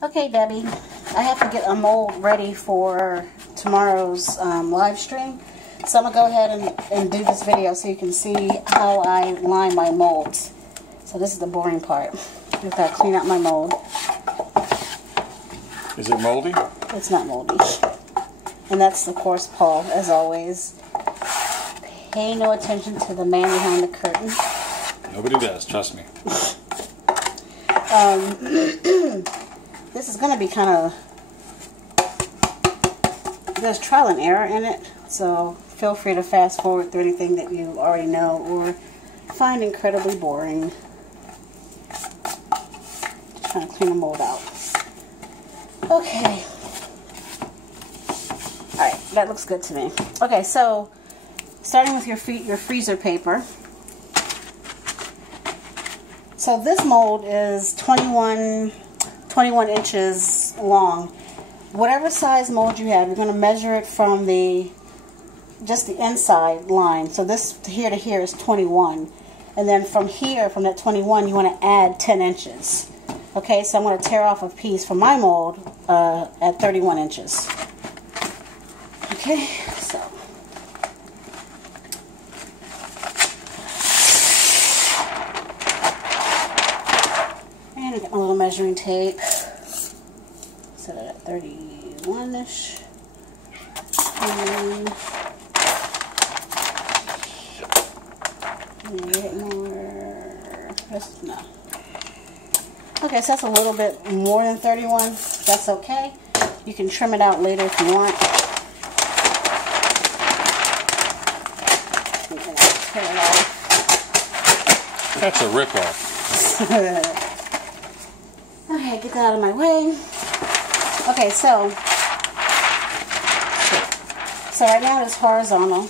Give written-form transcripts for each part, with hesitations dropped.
Okay, Debbie, I have to get a mold ready for tomorrow's live stream. So I'm going to go ahead and do this video so you can see how I line my molds. So this is the boring part. I've got to clean out my mold. Is it moldy? It's not moldy. And that's, of course, Paul, as always. Pay no attention to the man behind the curtain. Nobody does, trust me. This is going to be kind of, there's trial and error in it, so feel free to fast forward through anything that you already know or find incredibly boring. Just trying to clean the mold out. Okay. Alright, that looks good to me. Okay, so starting with your freezer paper. So this mold is 21 inches long. Whatever size mold you have, you're going to measure it from just the inside line. So this here to here is 21. And then from here, from that 21, you want to add 10 inches. Okay, so I'm going to tear off a piece from my mold at 31 inches. Okay, so. And I got my little measuring tape. Set it at 31-ish. And get more. No. Okay, so that's a little bit more than 31. That's okay. You can trim it out later if you want. Tear it off. That's a rip-off. Okay, get that out of my way. Okay, so right now it's horizontal.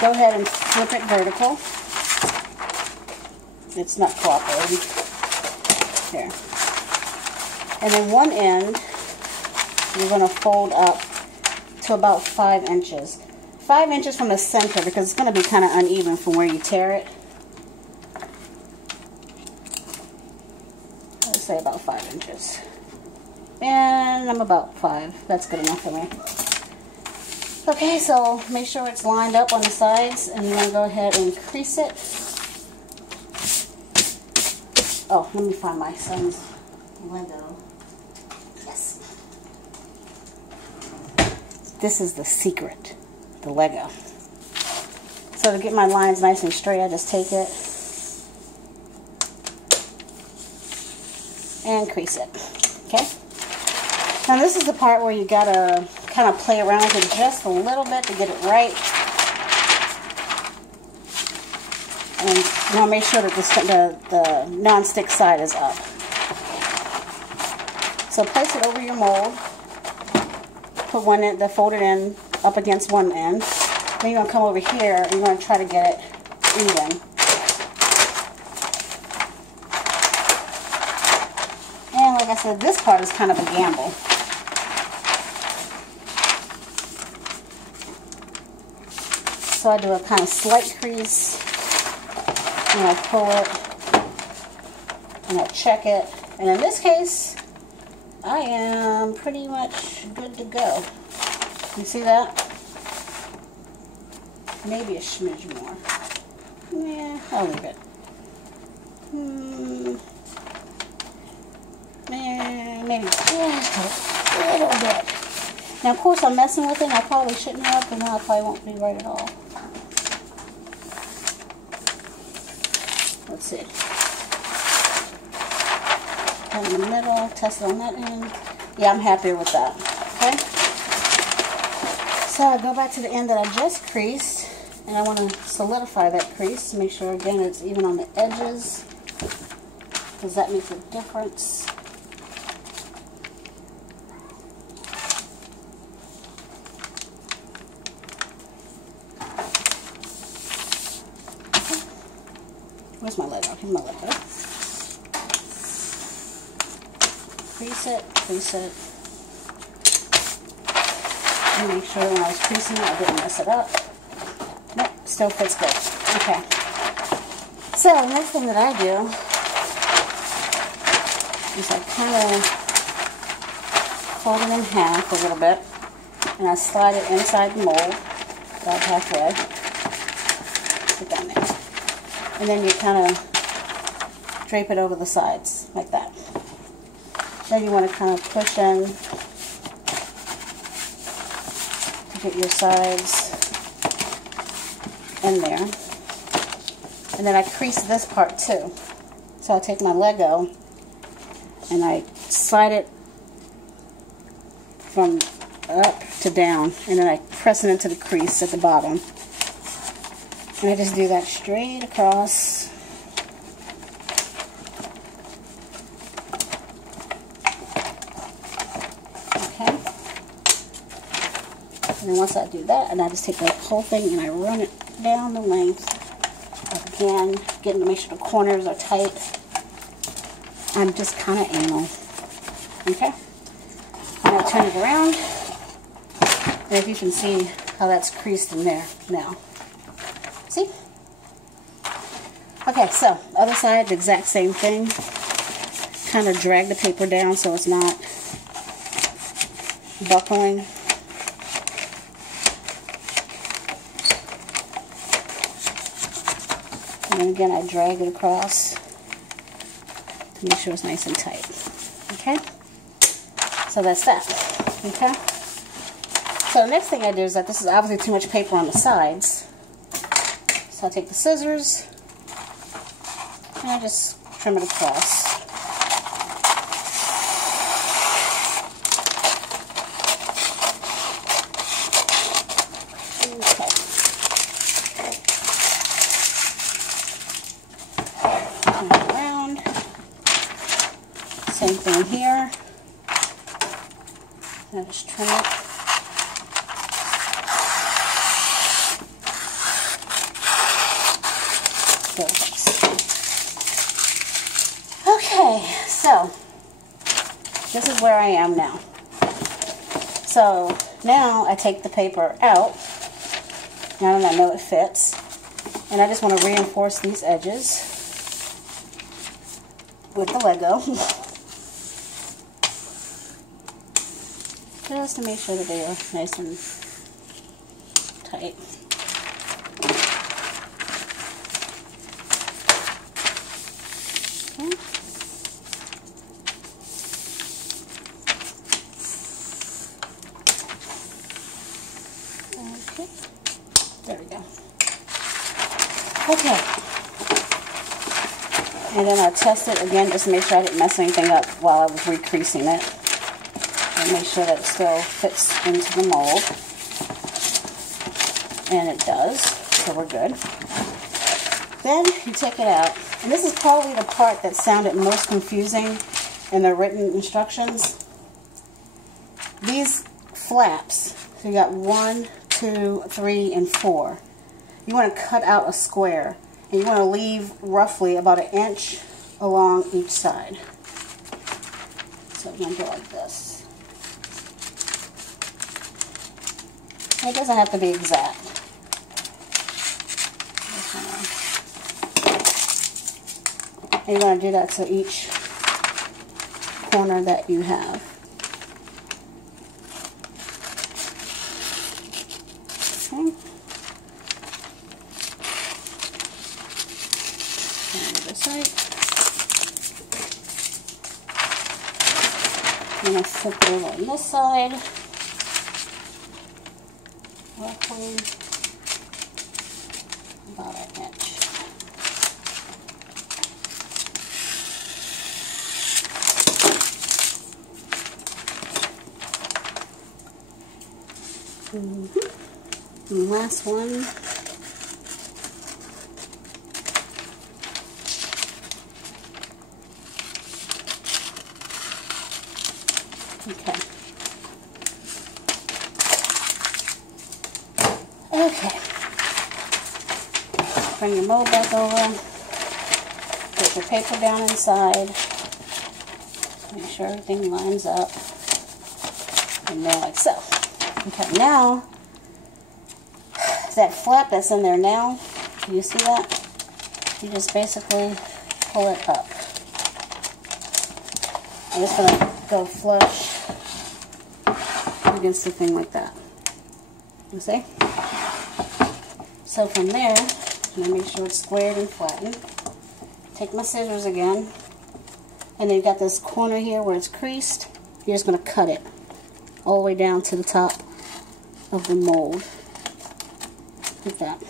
Go ahead and flip it vertical. It's not cooperating. Here. And then one end, you're going to fold up to about 5 inches. 5 inches from the center because it's going to be kind of uneven from where you tear it. Let's say about 5 inches. And I'm about 5. That's good enough for me. Okay, so make sure it's lined up on the sides, and you're going to go ahead and crease it. Oh, let me find my son's Lego. Yes. This is the secret, the Lego. So to get my lines nice and straight, I just take it and crease it. Okay? Now this is the part where you gotta kind of play around with it just a little bit to get it right. And you want to make sure that the non-stick side is up. So place it over your mold. Put one end, the folded end up against one end. Then you're going to come over here and you're going to try to get it even. And like I said, this part is kind of a gamble. So I do a kind of slight crease. And I pull it, and I check it, and in this case, I am pretty much good to go. You see that? Maybe a smidge more. Yeah, I'll leave it. Maybe just a little bit. Now, of course, I'm messing with it, and I probably shouldn't have, but now I probably won't be right at all. Let's see. Down in the middle, test it on that end. Yeah, I'm happy with that. Okay? So I go back to the end that I just creased, and I want to solidify that crease to make sure, again, it's even on the edges, because that makes a difference. Where's my Lego? Here's my Lego. Crease it, crease it. And make sure when I was creasing it, I didn't mess it up. Nope, still fits good. Okay. So, the next thing that I do is I kind of fold it in half a little bit, and I slide it inside the mold, about halfway. Put down there. And then you kind of drape it over the sides, like that. Then you want to kind of push in to get your sides in there. And then I crease this part too. So I'll take my Lego and I slide it from up to down, and then I press it into the crease at the bottom. And I just do that straight across. Okay. And then once I do that, and I just take the whole thing and I run it down the length. Again, getting to make sure the corners are tight. I'm just kind of anal. Okay? And I turn it around. And if you can see how that's creased in there now. See? Okay, so other side, the exact same thing. Kind of drag the paper down so it's not buckling. And then again, I drag it across to make sure it's nice and tight. Okay? So that's that. Okay? So the next thing I do is that this is obviously too much paper on the sides. So I take the scissors and I just trim it across. Same thing here. And I just trim it. Okay, so this is where I am now. So now I take the paper out. Now that I know it fits. And I just want to reinforce these edges with the Lego. Just to make sure that they are nice and tight. Okay. Okay. There we go. Okay. And then I'll test it again just to make sure I didn't mess anything up while I was re-creasing it. And make sure that it still fits into the mold. And it does, so we're good. Then you take it out. And this is probably the part that sounded most confusing in the written instructions. These flaps, so you got 1, 2, 3, and 4. You want to cut out a square. And you want to leave roughly about 1 inch along each side. So I'm going to go like this. It doesn't have to be exact. And you want to do that to each corner that you have. Okay. And this side. I'm going to flip it over on this side. Roughly about 1 inch. And last one. Okay. Okay. Bring your mold back over. Put your paper down inside. Make sure everything lines up. And there like so. Okay, now, that flap that's in there now, do you see that? You just basically pull it up. I'm just going to go flush against the thing like that. You see? So from there, I'm going to make sure it's squared and flattened. Take my scissors again, and then you got this corner here where it's creased. You're just going to cut it all the way down to the top of the mold. Like that.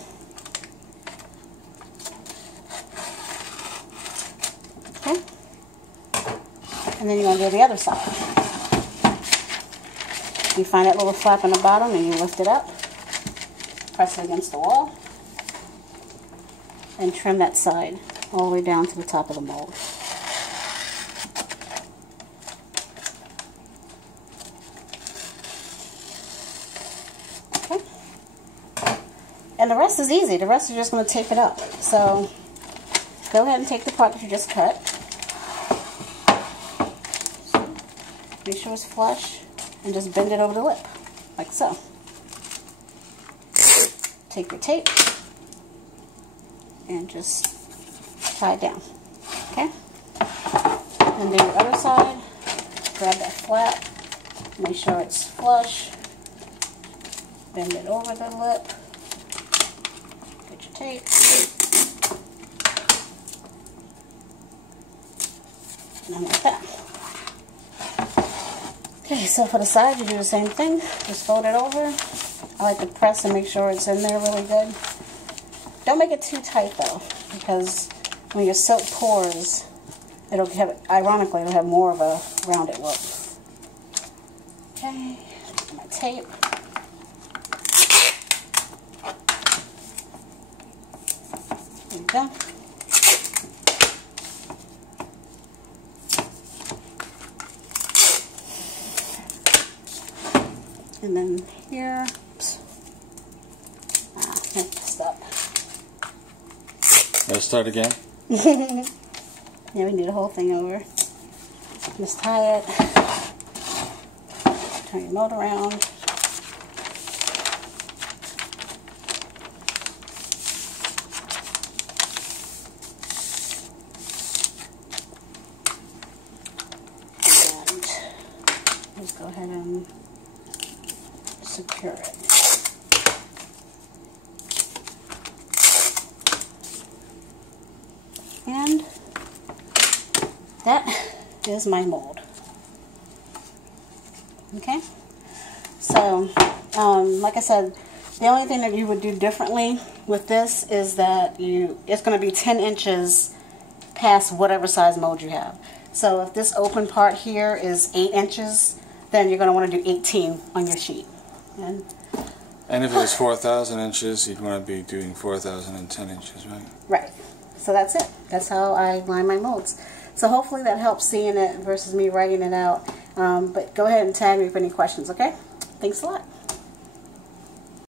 Okay? And then you're going to do the other side. You find that little flap in the bottom and you lift it up, press it against the wall, and trim that side all the way down to the top of the mold. Okay. And the rest is easy. The rest is just going to tape it up. So go ahead and take the part that you just cut. Make sure it's flush and just bend it over the lip, like so. Take your tape and just tie it down, okay? And do your other side. Grab that flap, make sure it's flush, bend it over the lip, get your tape, and like that. Okay, so for the side, you do the same thing. Just fold it over. I like to press and make sure it's in there really good. Don't make it too tight though, because when your soap pours, it'll have, ironically, it'll have more of a rounded look. Okay, my tape. There you go. And then here, oops. I messed up. Let's start again. Yeah, we can do the whole thing over. Just tie it. Turn your mold around. And just go ahead and secure it. And that is my mold. Okay, so like I said, the only thing that you would do differently with this is that it's going to be 10 inches past whatever size mold you have. So if this open part here is 8 inches, then you're going to want to do 18 on your sheet. And if it was 4,000 inches, you'd want to be doing 4,010 inches, right? Right. So that's it. That's how I line my molds. So hopefully that helps seeing it versus me writing it out. But go ahead and tag me with any questions, okay? Thanks a lot.